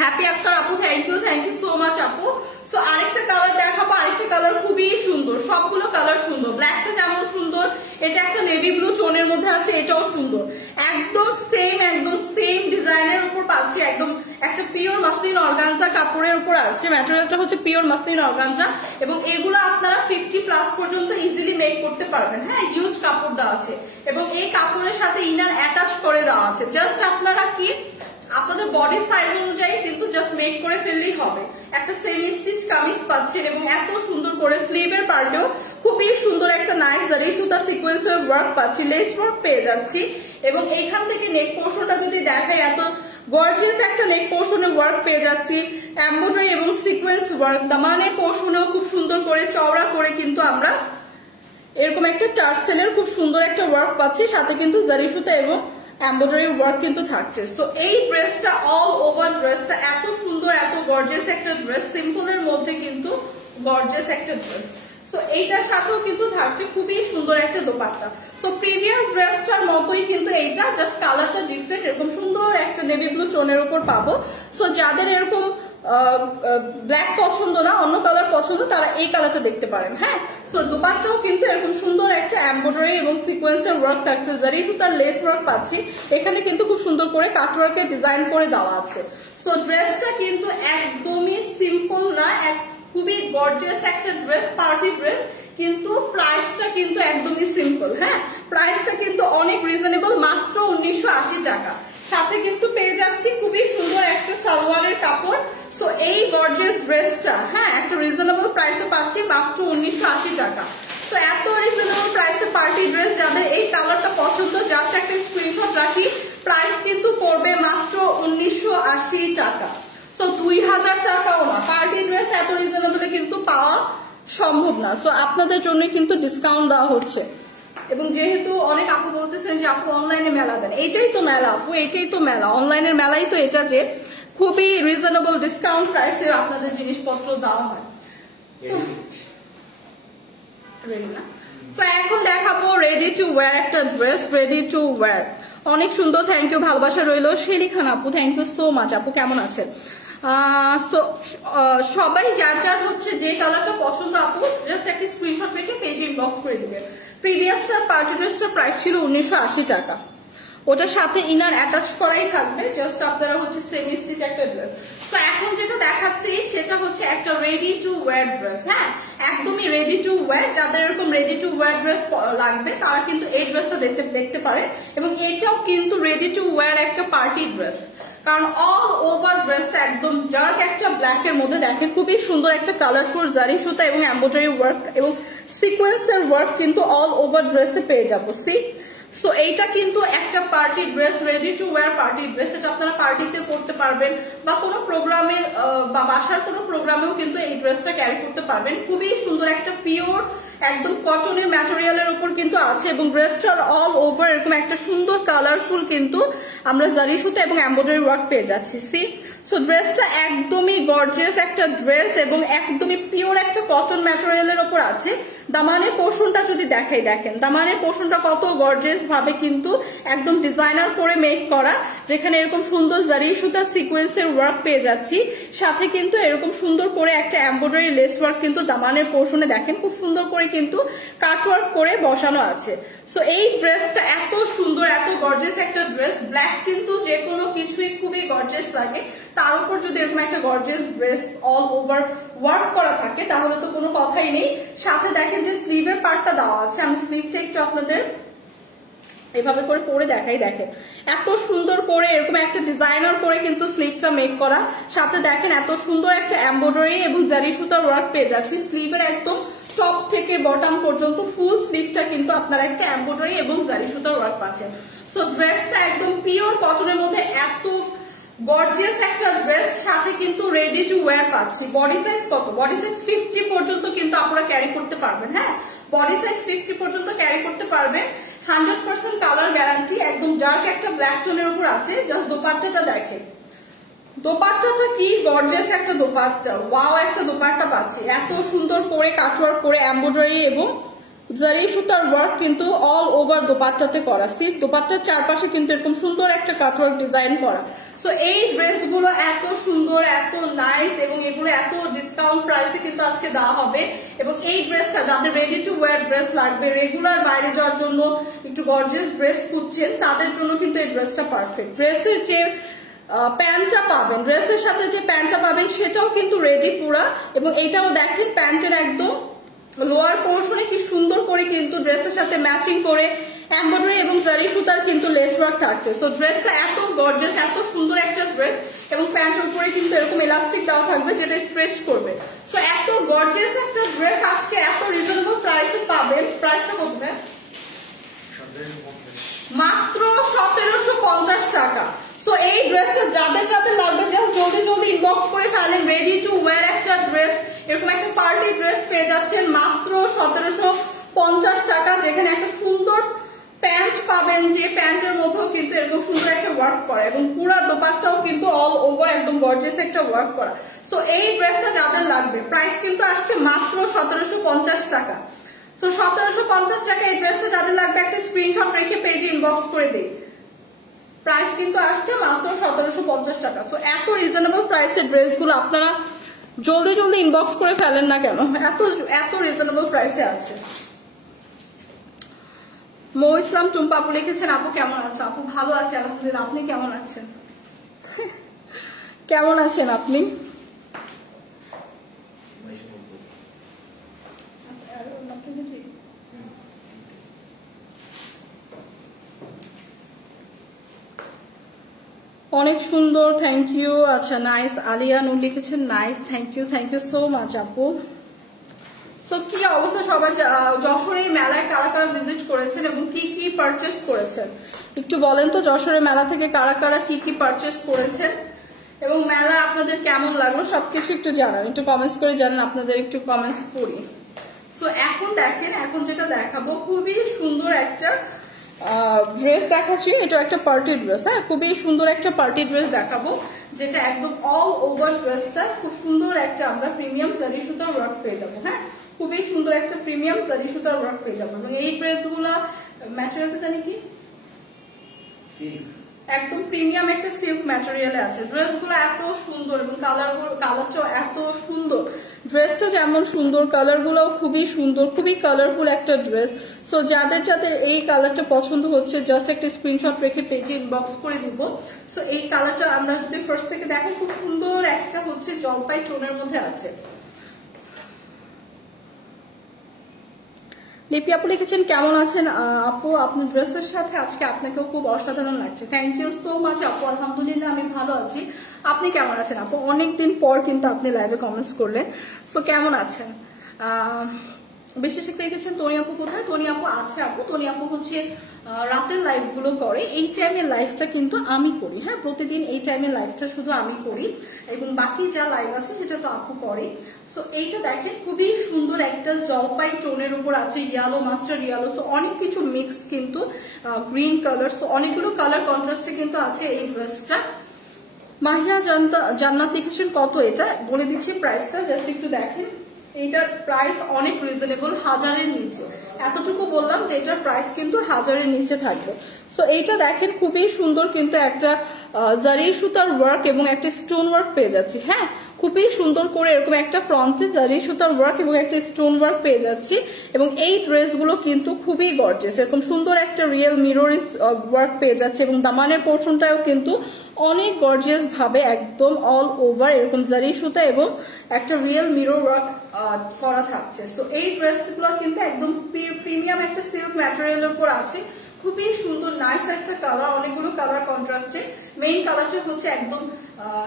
হ্যাপি আফটার আপু, থ্যাংক ইউ সো মাচ আপু। সো আরেকটা কালার দেখাবো, আরেকটা কালার খুবই সুন্দর, সবগুলো কালার সুন্দর। ব্ল্যাকটা যেমন সুন্দর, এটা একটা নেভি ব্লু টোনের মধ্যে আছে, এটাও সুন্দর। একদম সেম ডিজাইনের উপর পাচ্ছি, একদম একটা পিওর মাসলিন অর্গানজা কাপড়ের উপর আছে। ম্যাটেরিয়ালটা হচ্ছে পিওর মাসলিন অর্গানজা এবং এগুলো আপনারা 50+ পর্যন্ত ইজিলি মেক করতে পারবেন। হ্যাঁ, হিউজ কাপড় দেওয়া আছে এবং এই কাপড়ের সাথে ইনার অ্যাটাচ করে দেওয়া আছে। জাস্ট আপনারা কি আপনাদের বডি সাইজ অনুযায়ী কিন্তু জাস্ট মেক করে ফেললেই হবে। একটা সেমি স্টিচ কামিজ পাচ্ছেন এবং এত সুন্দর করে স্লিভের পার্টেও খুবই সুন্দর একটা নাইস জারি সুতা সিকোয়েন্সের ওয়ার্ক পাচ্ছি, লেস ওয়ার্ক পেয়ে যাচ্ছি। এবং এইখান থেকে নেক পোর্শনটা যদি দেখাই, এত গর্জিয়াস একটা নেক পোর্শনের ওয়ার্ক পেয়ে যাচ্ছি, এমব্রয়ডারি এবং সিকোয়েন্স ওয়ার্ক। দামানের পোর্শনেও খুব সুন্দর করে চওড়া করে কিন্তু আমরা এরকম একটা টার্সেলের খুব সুন্দর একটা ওয়ার্ক পাচ্ছি, সাথে কিন্তু জারি সুতা এবং এমব্রয়ডারি ওয়ার্ক কিন্তু থাকছে। তো এই ড্রেসটা অল ওভার ড্রেসটা এত সুন্দর, এত গর্জিয়াস একটা ড্রেস, সিম্পলের মধ্যে কিন্তু গর্জিয়াস একটা ড্রেস। সো এইটার সাথেও কিন্তু থাকছে খুবই সুন্দর একটা দোপাট্টা। সো প্রিভিয়াস ড্রেসটার মতোই কিন্তু এইটা, জাস্ট কালারটা ডিফারেন্ট। এরকম সুন্দর একটা নেভি ব্লু টোনের উপর পাবো। সো যাদের এরকম ব্ল্যাক পছন্দ না, অন্য কালার পছন্দ, তারা এই কালারটা দেখতে পারেন। হ্যাঁ, সো দোপাট্টাও কিন্তু এরকম সুন্দর একটা এমব্রয়ডারি এবং সিকোয়েন্সের ওয়ার্ক থাকছে, জারি সুতার লেস ওয়ার্ক পাচ্ছি। এখানে কিন্তু খুব সুন্দর করে কাটওয়ার্কের ডিজাইন করে দেওয়া আছে। সো ড্রেসটা কিন্তু একদমই সিম্পল না, খুবই গর্জিয়াস একটা ড্রেস, পার্টি ড্রেস, কিন্তু প্রাইসটা কিন্তু একদমই সিম্পল। হ্যাঁ, প্রাইসটা কিন্তু অনেক রিজনেবল, মাত্র 1980 টাকা। সাথে কিন্তু পেয়ে যাচ্ছি খুবই সুন্দর একটা সালোয়ারের কাপড়। সো এই গর্জিয়াস ড্রেসটা হ্যাঁ একটা রিজনেবল প্রাইসে পাচ্ছি মাত্র 1980 টাকা। সো এত রিজনেবল প্রাইসে পার্টি ড্রেস যাদের এই কালারটা পছন্দ, জাস্ট একটা স্ক্রিনশট রাখি। প্রাইস কিন্তু পড়বে মাত্র 1980 টাকা। সো 2000 টাকাও না, পার্টি ড্রেস এত রিজনেবলে কিন্তু পাওয়া সম্ভব না। সো আপনাদের জন্য কিন্তু ডিসকাউন্ট দেওয়া হচ্ছে। এবং যেহেতু অনেক আপু বলতেছেন যে আপু অনলাইনে মেলা দেন, এইটাই তো মেলা আপু, এইটাই তো মেলা, অনলাইনের মেলাই তো এটা, যে খুবই রিজনেবল ডিসকাউন্ট প্রাইসে আপনাদের জিনিসপত্র দেওয়া হয়। তো এখন দেখাবো রেডি টু ওয়্যার একটা ড্রেস, রেডি টু ওয়্যার, অনেক সুন্দর। থ্যাংক ইউ, ভালোবাসা রইলো। শেরি খান আপু, থ্যাংক ইউ সো মাচ আপু, কেমন আছেন? সবাই যার যার হচ্ছে যে কালারটা পছন্দ আপু জাস্ট একটা স্ক্রিনশট রেখে পেজে ইনবক্স করে দিবেন। প্রিভিয়াসটা পার্টি ড্রেসটার প্রাইস ছিল 1980 টাকা, ওটার সাথে ইনার অ্যাটাচ করাই থাকবে, জাস্ট আপনারা হচ্ছে সেমি স্টিচ একটা ড্রেস। তো এখন যেটা দেখাচ্ছি সেটা হচ্ছে একটা রেডি টু ওয়্যার ড্রেস। হ্যাঁ, একদমই রেডি টু ওয়্যার। যাদের এরকম রেডি টু ওয়্যার ড্রেস লাগবে তারা কিন্তু এই ড্রেসটা দেখতে পারে। এবং এটাও কিন্তু রেডি টু ওয়্যার একটা পার্টি ড্রেস, কারণ অল ওভার ড্রেসটা একদম ডার্ক একটা ব্ল্যাক এর মধ্যে দেখেন খুবই সুন্দর একটা কালারফুল জারি সুতা এবং এমব্রয়ডারি ওয়ার্ক এবং সিকোয়েন্সের ওয়ার্ক কিন্তু অল ওভার ড্রেসে পেয়ে যাবো। সি সো এইটা কিন্তু একটা party dress, ready to wire party dress. এটা আপনারা পার্টিতে পড়তে পারবেন বা কোনো প্রোগ্রামে বা বাসার কোনো প্রোগ্রামেও কিন্তু এই ড্রেসটা ক্যারি করতে পারবেন। খুবই সুন্দর একটা পিওর একদম কটনের ম্যাটেরিয়ালের উপর কিন্তু আছে এবং ড্রেসটার অল ওভার এরকম একটা সুন্দর কালারফুল কিন্তু আমরা জারি সুতা এবং এমব্রয়ডারি ওয়ার্ক পেয়ে যাচ্ছি। সি সো ড্রেসটা একদমই গর্জিয়াস একটা ড্রেস এবং একদমই পিওর একটা কটন ম্যাটেরিয়ালের উপর আছে। দামানের পোর্শনটা যদি দেখাই, দেখেন দামানের পোর্শনটা কত গর্জিয়াস ভাবে কিন্তু একদম ডিজাইনার করে মেক করা, যেখানে এরকম সুন্দর জারি সুতা সিকোয়েন্সের ওয়ার্ক পেয়ে যাচ্ছি, সাথে কিন্তু এরকম সুন্দর করে একটা এমব্রয়ডারি লেস ওয়ার্ক কিন্তু দামানের পোর্শনে দেখেন খুব সুন্দর করে কিন্তু কাট ওয়ার্ক করে বসানো আছে। সো এই ড্রেসটা এত সুন্দর, এত গর্জিয়াস একটা ড্রেস। ব্ল্যাক কিন্তু যে কোনো কিছুই খুবই গর্জিয়াস লাগে, তার উপর যদি এরকম একটা gorgeous dress all over work করা থাকে তাহলে তো কোনো কথাই নেই। সাথে দেখেন যে স্লিভের পার্টটা দেওয়া আছে, আমি স্লিভটা একটু আপনাদের এভাবে করে পরে দেখাই, দেখেন এত সুন্দর করে এরকম একটা ডিজাইনার করে কিন্তু স্লিভটা মেক করা, সাথে দেখেন এত সুন্দর একটা এমব্রয়ডারি এবং জারি সুতার ওয়ার্ক পেয়ে যাচ্ছি। স্লিভের একদম টপ থেকে বটম পর্যন্ত ফুল স্লিভটা কিন্তু আপনারা একটা এমব্রয়ডারি এবং জারি সুতার ওয়ার্ক পাচ্ছেন। সো ড্রেসটা একদম পিওর কটনের মধ্যে এত গর্জিয়াস একটা ড্রেস, সাথে কিন্তু রেডি টু ওয়্যার পাচ্ছি। বডি সাইজ কত? বডি সাইজ 50 পর্যন্ত কিন্তু আপনারা ক্যারি করতে পারবেন। হ্যাঁ, বডি সাইজ 50 পর্যন্ত ক্যারি করতে পারবেন। 100% কালার গ্যারান্টি, একদম ডার্ক একটা ব্ল্যাক টোনের উপর আছে। জাস্ট দোপাট্টাটা দেখেন, দোপাট্টাটা কি গর্জিয়াস একটা দোপাট্টা, ওয়াও একটা দোপাট্টা পাচ্ছি। এত সুন্দর করে কাটওয়ার্ক করে এমব্রয়ডারি এবং জারি সুতার ওয়ার্ক কিন্তু অল ওভার দোপাট্টাতে করা। সিল্ক দোপাট্টার চারপাশে কিন্তু এরকম সুন্দর একটা কাটওয়ার্ক ডিজাইন করা। সো এই ড্রেসগুলো এত সুন্দর, এত নাইস এবং এগুলো এত ডিসকাউন্ট প্রাইসে কিন্তু আজকে দেওয়া হবে। এবং এই ড্রেসটা যাদের রেডি টু ওয়্যার ড্রেস লাগবে, রেগুলার বাইরে যাওয়ার জন্য একটু গর্জিয়াস ড্রেস খুঁজছেন, তাদের জন্য কিন্তু এই ড্রেসটা পারফেক্ট। ড্রেসের যে প্যান্টটা পাবেন, ড্রেসের সাথে যে প্যান্টটা পাবেন সেটাও কিন্তু রেডি পুরা। এবং এইটাও দেখেন প্যান্টের একদম লোয়ার পোর্শনে কি সুন্দর করে কিন্তু ড্রেসের সাথে ম্যাচিং করে এমব্রয়ডারি এবং জারি সুতার কিন্তু লেস ওয়ার্ক থাকছে। সো ড্রেসটা এত গর্জিয়াস, এত সুন্দর একটা ড্রেস এবং প্যান্টের উপরে কিন্তু এরকম ইলাস্টিক দেওয়া থাকবে যেটা স্ট্রেচ করবে। সো এত গর্জিয়াস একটা ড্রেস আজকে এত রিজনেবল প্রাইসে পাবেন। প্রাইসটা কত? মাত্র 1750 টাকা। সো এই ড্রেসটা যাদের যাদের লাগবে জলদি জলদি ইনবক্স করে ফেলেন। রেডি টু ওয়্যার একটা ড্রেস, এরকম একটা পার্টি ড্রেস পেয়ে যাচ্ছেন মাত্র 1750 টাকা, যেখানে একটা সুন্দর প্যান্ট পাবেন, যে প্যান্টের মধ্যেও কিন্তু এরকম সুন্দর একটা ওয়ার্ক করা এবং পুরো দোপাট্টাও কিন্তু অল ওভার একদম গর্জিয়াস একটা ওয়ার্ক করা। সো এই ড্রেসটা যাদের লাগবে, প্রাইস কিন্তু আসছে মাত্র 1750 টাকা। তো 1750 টাকা এই ড্রেসটা যাদের লাগবে একটা স্ক্রিনশট রেখে পেজে ইনবক্স করে দিই। প্রাইস কিন্তু আসছে মাত্র 1750 টাকা। তো এত রিজনেবল প্রাইসের ড্রেসগুলো আপনারা জলদি জলদি ইনবক্স করে ফেলেন না কেন, এত এত রিজনেবল প্রাইসে আছে। মো ইসলাম টুম্পা আপু লিখেছেন, আপু কেমন আছো? আপু ভালো আছে আলহামদুলিল্লাহ, আপনি কেমন আছেন? কেমন আছেন আপনি? অনেক সুন্দর, থ্যাংক ইউ। আচ্ছা নাইস, আলিয়া নূর লিখেছেন nice, thank you so much আপু। সো কি অবস্থা সবাই? যশোরের মেলায় কারা কারা ভিজিট করেছেন এবং কি কি পারচেস করেছেন একটু বলেন তো। যশোরের মেলা থেকে কারা কারা কি কি পারচেস করেছেন এবং মেলা আপনাদের কেমন লাগলো সবকিছু একটু জানান, একটু কমেন্টস করে জানান, আপনাদের একটু কমেন্টস পড়ি। সো এখন দেখেন, এখন যেটা দেখাবো খুবই সুন্দর একটা ড্রেস দেখাচ্ছি। এটা একটা পার্টি ড্রেস। হ্যাঁ, খুবই সুন্দর একটা পার্টি ড্রেস দেখাবো, যেটা একদম অল ওভার ড্রেসটা খুব সুন্দর একটা আমরা প্রিমিয়াম জারি সুতার ওয়ার্ক পেয়ে যাবো। হ্যাঁ, খুবই সুন্দর একটা প্রিমিয়াম জারি সুতার ওয়ার্ক পেয়ে যাবো। এবং এই ড্রেসগুলা ম্যাটেরিয়ালটা জানি কি একদম প্রিমিয়াম একটা সিল্ক ম্যাটেরিয়ালে আছে। ড্রেসগুলো এত সুন্দর এবং কালারটাও এত সুন্দর। ড্রেসটা যেমন সুন্দর, কালারগুলোও খুবই সুন্দর, খুবই কালারফুল একটা ড্রেস। সো যাদের যাদের এই কালারটা পছন্দ হচ্ছে জাস্ট একটা স্ক্রিনশট রেখে পেজে ইনবক্স করে দিব। সো এই কালারটা আমরা যদি ফার্স্ট থেকে দেখি, খুব সুন্দর একটা হচ্ছে জলপাই টোনের মধ্যে আছে। লিপি আপু লিখেছেন কেমন আছেন আপু, আপনার ড্রেসের সাথে আজকে আপনাকেও খুব অসাধারণ লাগছে। থ্যাংক ইউ সো মাচ আপু, আলহামদুলিল্লাহ আমি ভালো আছি। আপনি কেমন আছেন আপু? অনেকদিন পর কিন্তু আপনি লাইভে কমেন্টস করলেন। সো কেমন আছেন? বিশেষ একটা লিখেছেন তনি আপু কোথায়? তনি আপু আছে আপু। তনি আপু হচ্ছে রাতের লাইভ গুলো করে, এই টাইমের লাইভটা কিন্তু আমি করি। হ্যাঁ, প্রতিদিন এই টাইমের লাইভটা শুধু আমি করি এবং বাকি যা লাইভ আছে সেটা তো আপু করে। সো এইটা দেখেন খুবই সুন্দর একটা জলপাই টোনের উপর আছে, ইয়েলো, মাস্টার্ড ইয়েলো। সো অনেক কিছু মিক্স কিন্তু, গ্রিন কালার। সো অনেকগুলো কালার কন্ট্রাস্টে কিন্তু আছে এই ড্রেসটা। মাহিয়া জান্নাত লিখেছেন কত? এটা বলে দিচ্ছি প্রাইসটা, জাস্ট একটু দেখেন। এইটার প্রাইস অনেক রিজনেবল, 1000-এর নিচে। এতটুকু বললাম যে এটার প্রাইস কিন্তু 1000-এর নিচে থাকবে। সো এইটা দেখেন খুবই সুন্দর কিন্তু একটা জারি সুতার ওয়ার্ক এবং একটা স্টোন ওয়ার্ক পেয়ে যাচ্ছি। হ্যাঁ, খুবই সুন্দর করে এরকম একটা ফ্রন্টে জারি সুতার ওয়ার্ক এবং একটা স্টোন ওয়ার্ক পেয়ে যাচ্ছি। এবং এই ড্রেসগুলো কিন্তু খুবই গর্জিয়াস, এরকম সুন্দর একটা রিয়েল মিরর ওয়ার্ক পেয়ে যাচ্ছে এবং দামানের পোর্শনটাও কিন্তু অনেক গর্জিয়াস ভাবে একদম অল ওভার এরকম জারি সুতা এবং একটা রিয়েল মিরর ওয়ার্ক করা থাকছে। সো এই ড্রেসগুলো কিন্তু একদম প্রিমিয়াম একটা সিল্ক ম্যাটেরিয়ালের উপর আছে, খুবই সুন্দর নাইস একটা কালার, অনেকগুলো কালার কন্ট্রাস্টে। মেইন কালারটা হচ্ছে একদম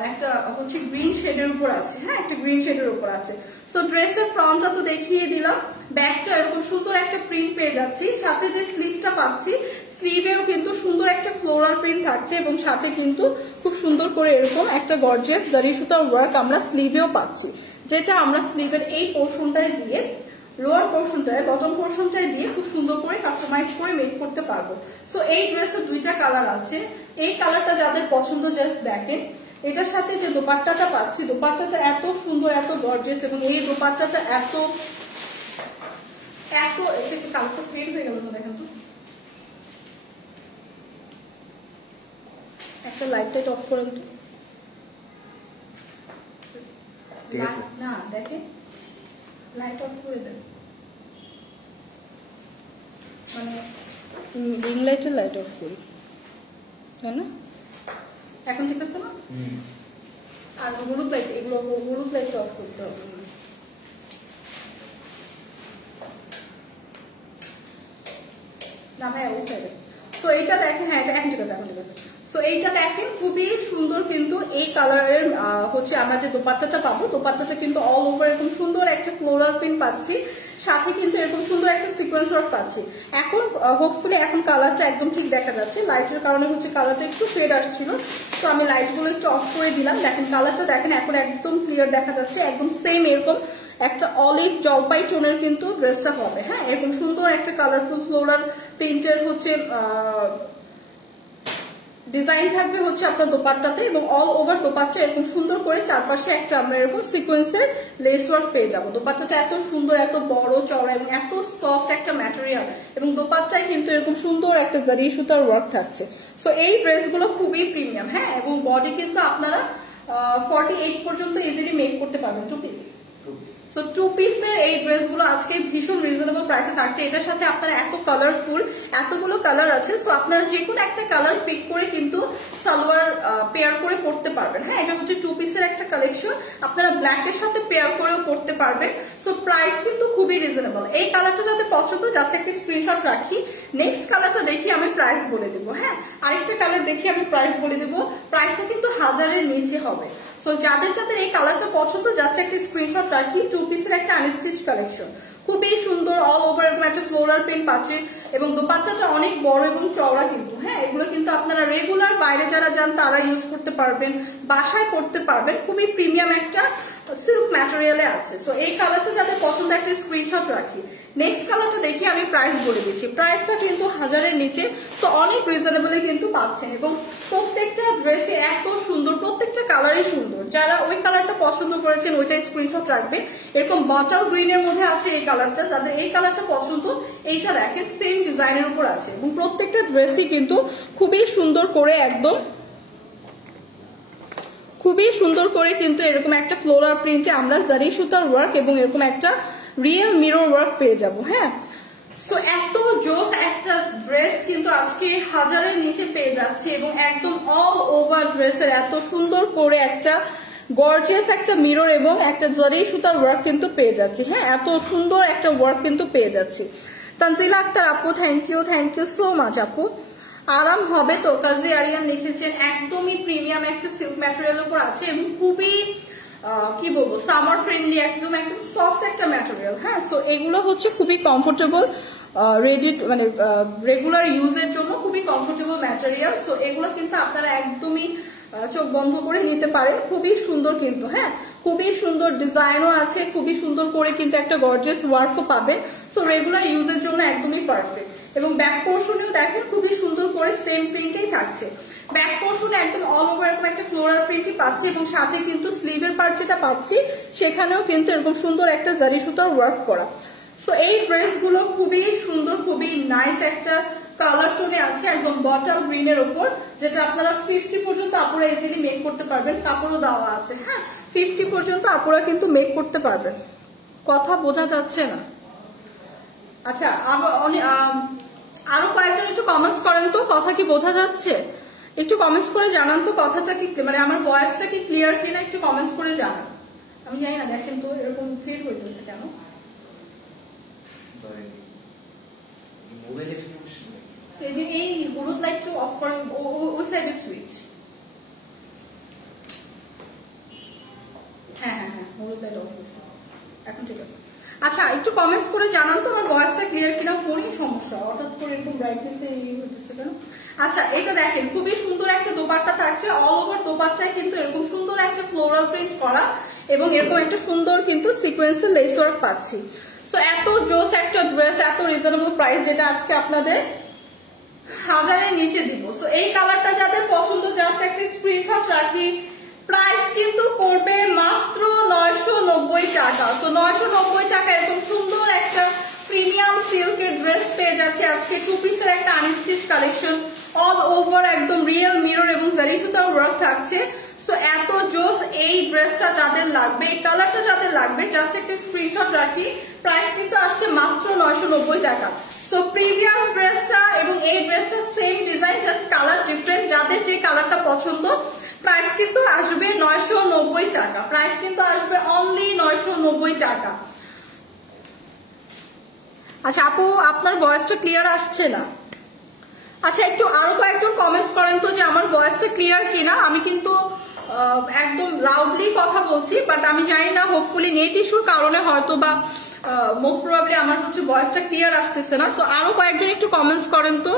একটা হচ্ছে গ্রিন শেডের উপর আছে, হ্যাঁ একটা গ্রিন শেডের উপর আছে। সো ড্রেসের ফ্রন্টটা তো দেখিয়ে দিলাম, ব্যাকটা এরকম সুন্দর একটা প্রিন্ট পেয়ে যাচ্ছি, সাথে যে স্লিভটা পাচ্ছি স্লিভেও কিন্তু সুন্দর একটা ফ্লোরাল প্রিন্ট থাকছে এবং সাথে কিন্তু খুব সুন্দর করে এরকম একটা গর্জিয়াস জারি সুতার ওয়ার্ক আমরা স্লিভেও পাচ্ছি, যেটা আমরা স্লিভের এই পোর্শনটায় দিয়ে লোয়ার পোর্শনটায় বটম পোর্শনটায় দিয়ে খুব সুন্দর করে কাস্টমাইজ করে মেক করতে পারবো। সো এই ড্রেসের দুইটা কালার আছে, এই কালারটা যাদের পছন্দ জাস্ট দেখেন। এটার সাথে যে দোপাট্টাটা পাচ্ছি, দোপাট্টাটা এত সুন্দর এত গর্জিয়াস এবং এই দোপাট্টাটা এত এত এটা কি কালারটা ফেড হয়ে গেল দেখেন তো, একটা লাইট টাইট অফ করেন তো না, দেখেন লাইট অফ করে দেন, মানে রিং লাইটের লাইট অফ করি তাই না, এখন ঠিক আছে না? আর হলুদ লাইট, এগুলো হলুদ লাইট অফ করতে হবে না ভাই ওই সাইডে। তো এইটা দেখেন, হ্যাঁ এটা এখন ঠিক আছে, এখন ঠিক আছে। তো এইটা দেখেন খুবই সুন্দর কিন্তু এই কালারের হচ্ছে আমরা যে দোপাট্টাটা পাবো, দোপাট্টাটা কিন্তু অল ওভার এরকম সুন্দর একটা ফ্লোরাল প্রিন্ট পাচ্ছি, সাথে কিন্তু এরকম সুন্দর একটা সিকোয়েন্স ওয়ার্ক পাচ্ছি। এখন হোপফুলি এখন কালারটা একদম ঠিক দেখা যাচ্ছে, লাইটের কারণে হচ্ছে কালারটা একটু ফেড আসছিল, তো আমি লাইটগুলো একটু অফ করে দিলাম। দেখেন কালারটা দেখেন এখন একদম ক্লিয়ার দেখা যাচ্ছে, একদম সেম এরকম একটা অলিভ জলপাই টোনের কিন্তু ড্রেসটা হবে, হ্যাঁ এরকম সুন্দর একটা কালারফুল ফ্লোরাল প্রিন্টের হচ্ছে ডিজাইন থাকবে হচ্ছে আপনার দোপাট্টাতে এবং অল ওভার দোপাট্টা এরকম সুন্দর করে চারপাশে একটা আমরা এরকম সিকোয়েন্সের লেস ওয়ার্ক পেয়ে যাবো। দোপাট্টাটা এত সুন্দর এত বড় চওড়া এবং এত সফট একটা ম্যাটেরিয়াল এবং দোপাট্টায় কিন্তু এরকম সুন্দর একটা জারি সুতার ওয়ার্ক থাকছে। সো এই ড্রেসগুলো খুবই প্রিমিয়াম, হ্যাঁ এবং বডি কিন্তু আপনারা 48 পর্যন্ত ইজিলি মেক করতে পারবেন টু পিস। সো টু পিসের এই ড্রেসগুলো আজকে ভীষণ রিজনেবল প্রাইসে থাকছে। এটার সাথে আপনারা এত কালারফুল এতগুলো কালার আছে, সো আপনারা যে কোনো একটা কালার পিক করে কিন্তু সালোয়ার পেয়ার করে পরতে পারবেন, হ্যাঁ এটা হচ্ছে টু পিসের একটা কালেকশন, আপনারা ব্ল্যাকের সাথে পেয়ার করেও পরতে পারবেন। সো প্রাইস কিন্তু খুবই রিজনেবল। এই কালারটা যাতে পছন্দ জাস্ট একটা স্ক্রিনশট রাখি, নেক্সট কালারটা দেখি আমি প্রাইস বলে দেবো, হ্যাঁ আরেকটা কালার দেখি আমি প্রাইস বলে দেবো, প্রাইসটা কিন্তু 1000-এর নিচে হবে। সো যাদের যাদের এই কালারটা পছন্দ জাস্ট একটা স্ক্রিনশট রাখি, টু পিসের একটা আনস্টিচ কালেকশন, খুবই সুন্দর অল ওভার এরকম একটা ফ্লোরাল প্রিন্ট পাচ্ছে এবং দোপাট্টাটা অনেক বড় এবং চওড়া কিন্তু, হ্যাঁ এগুলো কিন্তু আপনারা রেগুলার বাইরে যারা যান তারা ইউজ করতে পারবেন, বাসায় পড়তে পারবেন, খুবই প্রিমিয়াম একটা সিল্ক ম্যাটেরিয়ালে আছে। সো এই কালারটা যাদের পছন্দ একটা স্ক্রিনশট রাখি, নেক্সট কালারটা দেখি আমি প্রাইস বলে দিচ্ছি, প্রাইসটা কিন্তু 1000-এর নিচে, তো অনেক রিজনেবলে কিন্তু পাচ্ছেন এবং প্রত্যেকটা ড্রেসে এত সুন্দর, প্রত্যেকটা কালারই সুন্দর। যারা ওই কালারটা পছন্দ করেছেন ওইটা স্ক্রিনশট রাখবে। এরকম বটল গ্রিনের মধ্যে আছে এই কালারটা, যাদের এই কালারটা পছন্দ এইটা দেখেন সেম ডিজাইনের উপর আছে এবং প্রত্যেকটা ড্রেসই কিন্তু খুবই সুন্দর করে একদম খুবই সুন্দর করে কিন্তু এরকম একটা ফ্লোরাল প্রিন্টে আমরা জারি সুতার ওয়ার্ক এবং এরকম একটা রিয়েল মিরর ওয়ার্ক পেয়ে যাব, হ্যাঁ সো এত জোস একটা ড্রেস কিন্তু আজকে 1000-এর নিচে পেয়ে যাচ্ছে এবং একদম অল ওভার ড্রেসের এত সুন্দর করে একটা গর্জিয়াস একটা মিরর এবং একটা জারি সুতার ওয়ার্ক কিন্তু পেয়ে যাচ্ছি, হ্যাঁ এত সুন্দর একটা ওয়ার্ক কিন্তু পেয়ে যাচ্ছি। তানজিলা আক্তার আপু থ্যাংক ইউ সো মাচ আপু। আরাম হবে তো কাজী আরিয়ান লিখেছেন, একদমই প্রিমিয়াম একটা সিল্ক ম্যাটেরিয়ালের উপর আছে এবং খুবই কি বলবো সামার ফ্রেন্ডলি, একদম একদম সফট একটা ম্যাটেরিয়াল, হ্যাঁ সো এগুলো হচ্ছে খুবই কমফোর্টেবল, রেডি মানে রেগুলার ইউজের জন্য খুবই কমফোর্টেবল ম্যাটেরিয়াল। সো এগুলো কিন্তু আপনারা একদমই চোখ বন্ধ করে নিতে পারেন, খুবই সুন্দর কিন্তু, হ্যাঁ খুবই সুন্দর ডিজাইনও আছে, খুবই সুন্দর করে কিন্তু একটা গর্জিয়াস ওয়ার্কও পাবেন। সো রেগুলার ইউজের জন্য একদমই পারফেক্ট এবং ব্যাক পোর্শনেও দেখেন খুবই সুন্দর করে সেম প্রিন্টেই থাকছে, ব্যাক পোর্শনে একদম অল ওভার এরকম একটা ফ্লোরাল প্রিন্টই পাচ্ছি এবং সাথে কিন্তু স্লিভের পার্ট যেটা পাচ্ছি সেখানেও কিন্তু এরকম সুন্দর একটা জারি সুতার ওয়ার্ক করা। সো এই ড্রেসগুলো খুবই সুন্দর, খুবই নাইস একটা কালার টোনে আছে, একদম বটল গ্রিনের উপর, যেটা আপনারা 50 পর্যন্ত আপুরা ইজিলি মেক করতে পারবেন, কাপড়ও দেওয়া আছে, হ্যাঁ 50 পর্যন্ত আপুরা কিন্তু মেক করতে পারবেন। কথা বোঝা যাচ্ছে না? আচ্ছা আরো কয়েকজন একটু কমেন্টস করেন তো, কথা কি বোঝা যাচ্ছে? একটু কমেন্টস করে জানান তো কথাটা কি, মানে আমার ভয়েসটা কি ক্লিয়ার কিনা একটু কমেন্টস করে জানান। আমি জানি না, দেখেন তো এরকম ফিল হইতেছে কেন। এই যে এই হলুদ লাইটটা অফ করে ওই সাইডে সুইচ। হ্যাঁ হ্যাঁ হ্যাঁ, হলুদ লাইট অফ করছে, এখন ঠিক আছে। আচ্ছা, একটু কমেন্টস করে জানান তো আমার ভয়েসটা ক্লিয়ার কিনা, ফোনই সমস্যা, হঠাৎ করে এরকম ব্রাইটনেসে হচ্ছে কেন। আচ্ছা, এটা দেখেন খুবই সুন্দর একটা দোপাট্টা থাকছে, অল ওভার দোপাট্টায় কিন্তু এরকম সুন্দর একটা ফ্লোরাল প্রিন্ট করা এবং এরকম একটা সুন্দর কিন্তু সিকোয়েন্সের লেস ওয়ার্ক পাচ্ছি। তো এত জোস একটা ড্রেস, এত রিজনেবল প্রাইস, যেটা আজকে আপনাদের 1000-এর নিচে দিব। তো এই কালারটা যাদের পছন্দ জাস্ট একটা স্ক্রিনশট রাখি। প্রাইস কিন্তু পড়বে মাত্র 990 টাকা। তো 990 টাকা এরকম সুন্দর একটা প্রিমিয়াম সিল্কের ড্রেস পেয়ে যাচ্ছে আজকে। 2 পিসের একটা আনস্টিচ কালেকশন, অল ওভার একদম রিয়েল মিরর এবং জারি সুতার ওয়ার্ক থাকছে। সো এত জোস এই ড্রেসটা যাদের লাগবে, এই কালারটা যাদের লাগবে জাস্ট একটা স্ক্রিনশট রাখি। প্রাইস কিন্তু আসছে মাত্র 990 টাকা। সো প্রিভিয়াস ড্রেসটা এবং এই ড্রেসটা same design, just colour different. যাদের যে কালারটা পছন্দ, প্রাইস কিন্তু আসবে 990 টাকা। প্রাইস কিন্তু আসবে অনলি 990 টাকা। আচ্ছা আপু, আপনার ভয়েসটা ক্লিয়ার আসছে না। আচ্ছা, একটু আরো কয়েকজন কমেন্টস করেন তো যে আমার ভয়েসটা ক্লিয়ার কিনা। আমি কিন্তু একদম লাউডলি কথা বলছি, বাট আমি জানি না, হোপফুলি নেট ইস্যুর কারণে হয়তো বা মোস্ট প্রবাবলি আমার হচ্ছে ভয়েসটা ক্লিয়ার আসতেছে না। তো আরো কয়েকজন একটু কমেন্টস করেন তো।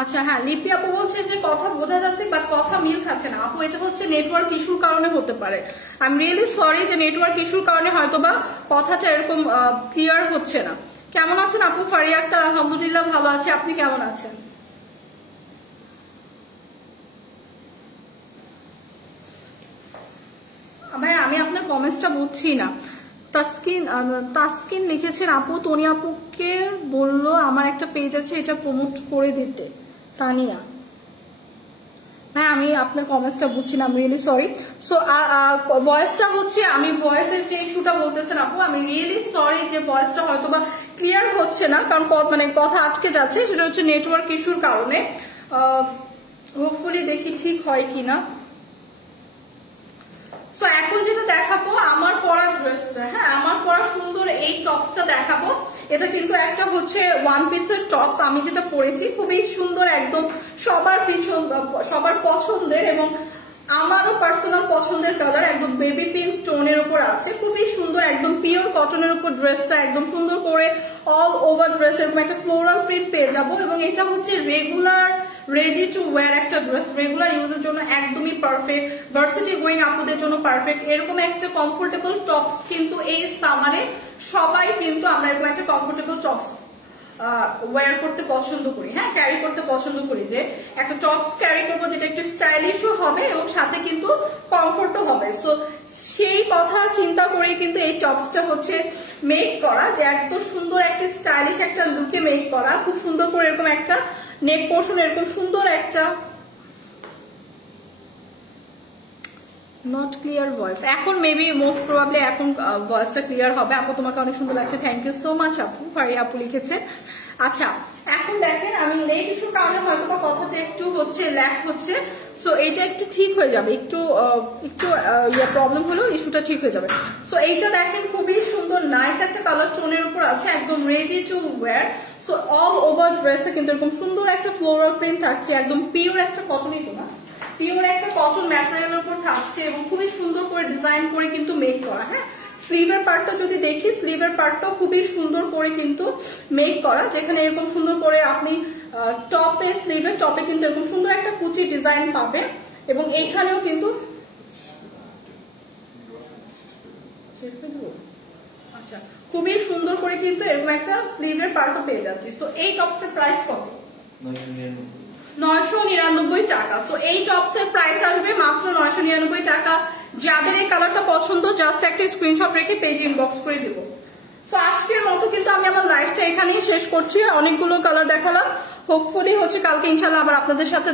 আচ্ছা হ্যাঁ, লিপি আপু বলছে যে কথা বোঝা যাচ্ছে বাট কথা মিল খাচ্ছে না। আপু এটা হচ্ছে নেটওয়ার্ক ইস্যুর কারণে হতে পারে। আই এম রিয়েলি সরি যে নেটওয়ার্ক ইস্যুর কারণে হয়তো বা কথাটা এরকম ক্লিয়ার হচ্ছে না। কেমন আছেন আপু? ফারিয়া আক্তার, আলহামদুলিল্লাহ ভালো আছে, আপনি কেমন আছেন? আমি আপনার কমেন্টসটা বুঝছি না। তাসকিন লিখেছেন আপু তনি আপুকে বললো আমার একটা পেজ আছে এটা প্রমোট করে দিতে। তানিয়া, হ্যাঁ আমি আপনার কমেন্টসটা বুঝছি না, আমি রিয়েলি সরি। সো ভয়েসটা হচ্ছে, আমি ভয়েসের যে ইস্যুটা বলতেছেন আপু, আমি রিয়েলি সরি যে ভয়েসটা হয়তো বা ক্লিয়ার হচ্ছে না, কারণ মানে কথা আটকে যাচ্ছে, সেটা হচ্ছে নেটওয়ার্ক ইস্যুর কারণে। হোপফুলি দেখি ঠিক হয় কিনা। সো এখন যেটা দেখাবো আমার পরা ড্রেসটা, হ্যাঁ আমার পরা সুন্দর এই টপসটা দেখাবো। এটা কিন্তু একটা হচ্ছে ওয়ান পিসের টপস, আমি যেটা পরেছি খুবই সুন্দর, একদম সবার পছন্দের এবং আমারও পার্সোনাল পছন্দের কালার, একদম বেবি পিঙ্ক টোনের উপর আছে, খুবই সুন্দর, একদম পিওর কটনের উপর ড্রেসটা, একদম সুন্দর করে অল ওভার ড্রেস এরকম একটা ফ্লোরাল প্রিন্ট পেয়ে যাবো। এবং এটা হচ্ছে রেগুলার রেডি টু ওয়্যার একটা ড্রেস, রেগুলার ইউজের জন্য একদমই পারফেক্ট, ভার্সিটি গোয়িং আপুদের জন্য পারফেক্ট। এরকম একটা কমফোর্টেবল টপস কিন্তু এই সামারে সবাই কিন্তু আমরা এরকম একটা কমফোর্টেবল টপস ওয়্যার করতে পছন্দ করি, হ্যাঁ ক্যারি করতে পছন্দ করি, যে একটা টপস ক্যারি করবো যেটা একটু স্টাইলিশও হবে এবং সাথে কিন্তু কমফোর্টও হবে। সো সেই কথা চিন্তা করে কিন্তু এই টপসটা হচ্ছে মেক করা, যে এত সুন্দর একটা স্টাইলিশ একটা লুকে মেক করা, খুব সুন্দর করে এরকম একটা নেক পোর্শন, এরকম সুন্দর একটা নট ক্লিয়ার ভয়েস। এখন মেবি মোস্ট প্রবাবলি এখন ভয়েসটা ক্লিয়ার হবে। আপু তোমাকে অনেক সুন্দর লাগছে, থ্যাংক ইউ সো মাচ আপু, ফারিয়া আপু লিখেছে। আচ্ছা এখন দেখেন, আমি লেট ইস্যুর কারণে হয়তো বা কথাটা একটু হচ্ছে ল্যাক হচ্ছে, সো এইটা একটু ঠিক হয়ে যাবে, একটু প্রবলেম হলেও ইস্যুটা ঠিক হয়ে যাবে। সো এইটা দেখেন খুবই সুন্দর নাইস একটা কালার টোনের উপর আছে, একদম ready to wire. So all over ড্রেসে কিন্তু এরকম সুন্দর একটা ফ্লোরাল প্রিন্ট থাকছে, একদম পিওর একটা কটনই তো না, পিওর একটা কটন ম্যাটেরিয়ালের উপর থাকছে এবং খুবই সুন্দর করে ডিজাইন করে কিন্তু মেক করা। হ্যাঁ স্লিভের পার্টটা যদি দেখি, স্লিভের পার্টটাও খুবই সুন্দর করে কিন্তু মেক করা, যেখানে এরকম সুন্দর করে আপনি টপে স্লিভের টপে কিন্তু এরকম সুন্দর একটা কুচি ডিজাইন পাবে এবং এইখানেও কিন্তু আচ্ছা খুবই সুন্দর করে কিন্তু এরকম একটা স্লিভের পার্টও পেয়ে যাচ্ছি। তো এই টপসটার প্রাইস কত? 999 টাকা। সো এই টপসের প্রাইস আসবে মাত্র 999 টাকা। যাদের এই কালারটা পছন্দ জাস্ট একটা স্ক্রিনশট রেখে পেজ ইনবক্স করে দিব। সো আজকের মতো কিন্তু আমি আমার লাইফটা এখানেই শেষ করছি, অনেকগুলো কালার দেখালাম, হোপফুলি হচ্ছে কালকে ইনশাল্লাহ আবার আপনাদের সাথে